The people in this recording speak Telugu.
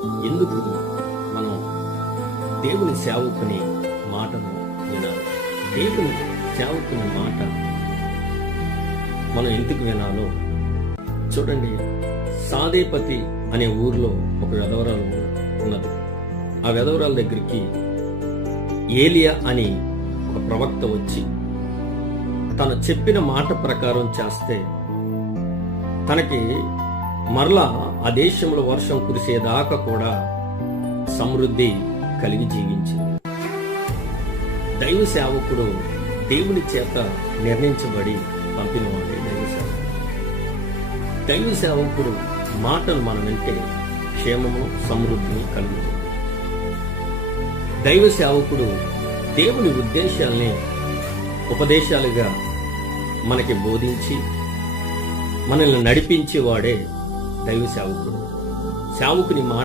ఎందుకు మనం దేవుని సేవకుని మాటను వినాలి? దేవుని సేవకుని మాట మనం ఎందుకు వినాలో చూడండి. సాదేపతి అనే ఊరిలో ఒక వెధవరాలు ఉన్నది. ఆ వెధవరాల దగ్గరికి ఏలియా అని ఒక ప్రవక్త వచ్చి తను చెప్పిన మాట ప్రకారం చేస్తే తనకి మరలా ఆ దేశంలో వర్షం కురిసేదాకా కూడా సమృద్ధి కలిగి జీవించింది. దైవ సేవకుడు దేవుని చేత నిర్ణయించబడి పంపినవాడే దైవ సేవకుడు. దైవ సేవకుడు మాటలు మనం వింటే క్షేమము సమృద్ధిని కలుగుతుంది. దైవ సేవకుడు దేవుని ఉద్దేశాల్ని ఉపదేశాలుగా మనకి బోధించి మనల్ని నడిపించేవాడే దైవ సేవకుడు. సేవకుని మాట